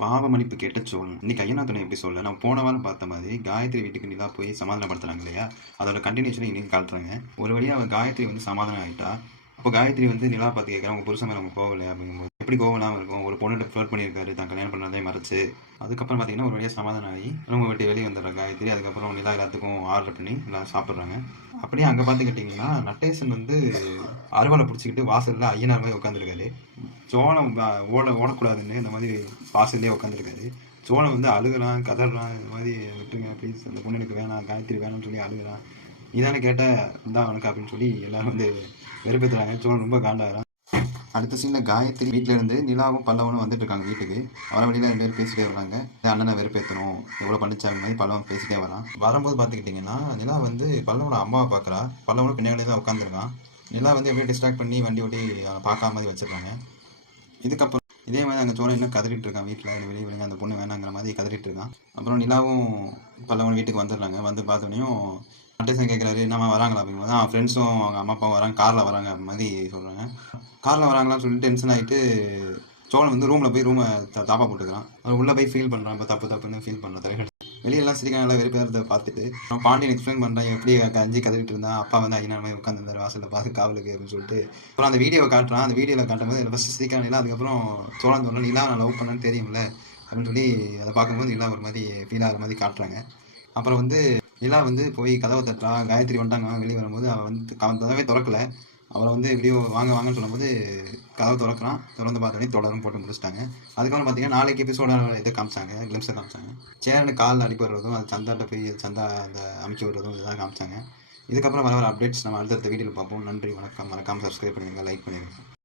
பாவ மன்னிப்பு கேட்ட சோழன் இன்னைக்கு ஐயனாத்தனை எப்படி சொல்ல நான் போன வாரம் பார்த்த மாதிரி காயத்ரி வீட்டுக்கு நிலா போய் சமாதானப்படுத்துறாங்க இல்லையா? அதோட கண்டினியூஷனை இன்னைக்கு காட்டுறாங்க. ஒரு வழியாக அவன் காயத்ரி வந்து சமாதானம் ஆகிட்டா அப்போ காயத்ரி வந்து நிலா பார்த்து கேட்குறான் உங்கள் புருஷன் மேலே அவங்க கோவம் அப்படிங்கும்போது எப்படி கோவம் இல்லாமல் இருக்கும். ஒரு பொண்ணுகிட்ட ஃப்ளோட் பண்ணியிருக்காரு. தான் கல்யாணம் பண்ணதே மறைச்சு அதுக்கப்புறம் பார்த்தீங்கன்னா ஒரு வழியாக சமாதானம் ஆகி அவங்க விட்டு வெளியே வந்துடுற காயத்ரி அதுக்கப்புறம் நிலா எல்லாத்துக்கும் ஆர்டர் பண்ணி எல்லாம் சாப்பிட்றாங்க. அப்படியே அங்கே பார்த்துக்கிட்டிங்கன்னா நட்டேசன் வந்து அறுவாலை பிடிச்சிக்கிட்டு வாசலில் ஐயனார் மாதிரி உட்காந்துருக்காரு சோளம் ஓட ஓடக்கூடாதுன்னு இந்த மாதிரி வாசல்லே உட்காந்துருக்காரு சோளம் வந்து அழுகுறான் கதறான் இந்த மாதிரி விட்டுருங்க ப்ளீஸ் அந்த பொண்ணு எனக்கு வேணாம் காயத்ரி வேணாம்னு சொல்லி அழுகுறான். இதானே கேட்ட இதான் உனக்கு அப்படின்னு சொல்லி எல்லாரும் வந்து வெறுப்பேற்றுறாங்க சோழன் ரொம்ப காண்டாகிறான். அடுத்த சீனில் காயத்ரி வீட்டில இருந்து நிலாவும் பல்லவனும் வந்துட்டு இருக்காங்க வீட்டுக்கு. வர வழியில ரெண்டு பேரும் பேசிட்டே வராங்க. அண்ணனை வெறுப்பேற்றணும் எவ்வளோ பண்ணிச்சாங்க. மாதிரி பல்லவன் பேசிட்டே வரான். வரும்போது பார்த்துக்கிட்டிங்கன்னா நிலா வந்து பல்லவனோட அம்மாவை பார்க்குறா பல்லவனும் பின்னாடி தான் உட்காந்துருக்கான் நிலா வந்து எப்படியோ டிஸ்ட்ராக்ட் பண்ணி வண்டி ஓட்டி பார்க்காம மாதிரி வச்சிருக்காங்க. இதுக்கப்புறம் இதே மாதிரி அங்கே சோழன் இன்னும் கதறிட்டு இருக்கான். வீட்டில் வெளியே வெளியே அந்த பொண்ணு வேணாங்கிற மாதிரி கதறிட்டு இருக்கான். அப்புறம் நிலாவும் பல்லவன் வீட்டுக்கு வந்துடுறாங்க. வந்து பார்த்தோன்னையும் நடேசன் கேட்குறாரு என்னம்மா வராங்களா அப்படிங்கும்போது அவன் ஃப்ரெண்ட்ஸும் அவங்க அம்மா அப்பாவும் வராங்க காரில் வராங்க அப்படி மாதிரி சொல்கிறாங்க காரில் வராங்களான்னு சொல்லிட்டு டென்ஷன் ஆகிட்டு சோழன் வந்து ரூமில் போய் ரூமை தாப்பா போட்டுக்கிறான். அவன் உள்ளே போய் ஃபீல் பண்ணுறான் இப்போ தப்பு தப்புன்னு ஃபீல் பண்ணுறான் வெளியெல்லாம் சிரிக்காங்க எல்லாம் வெறுப்பேறத பார்த்துட்டு. அவன் பாண்டியன் எக்ஸ்பிளைன் பண்ணுறான் எப்படி அஞ்சு கதவிட்டு இருந்தான் அப்பா வந்து ஐநா மாதிரி உட்காந்துருந்தாரு வாசலில் பார்த்து காவலுக்கு அப்படின்னு சொல்லிட்டு. அப்புறம் அந்த வீடியோவை காட்டுறான் அந்த வீடியோவில் காட்டும் போது ஃபஸ்ட்டு சிரிக்கிறான் நிலா அதுக்கப்புறம் சோழன் சொன்னா நிலா நான் லவ் பண்ணேன்னு தெரியும்ல அப்படின்னு சொல்லி அதை பார்க்கும்போது நிலா ஒரு மாதிரி ஃபீல் ஆகிற மாதிரி காட்டுறாங்க. அப்புறம் வந்து நிலா வந்து போய் கதவை தட்டுறா காயத்ரி வந்துட்டாங்க வெளியே வரும்போது அவன் வந்து அவன் கதவை திறக்கல. அவரை வந்து எப்படியோ வாங்க வாங்கன்னு சொல்லும்போது கதவை திறக்கிறான். திறந்து பார்த்தோன்னே தொடரும் போட்டு முடிச்சிட்டாங்க. அதுக்கப்புறம் பார்த்தீங்கன்னா நாளைக்கு எபிசோட இதை காமிச்சாங்க கிளிம்ஸை காமிச்சாங்க. சேரனு காலில் அடிப்படுறதும் அது சந்தாட்ட போய் சந்தா அந்த அமுச்சு விடுறதும் இதெல்லாம் காமிச்சாங்க. இதுக்கப்புறம் வர வர அப்டேட்ஸ் நம்ம அடுத்தடுத்த வீடியோவில் பார்ப்போம். நன்றி வணக்கம். மறக்காமல் சப்ஸ்கிரைப் பண்ணுங்கள் லைக் பண்ணிடுங்க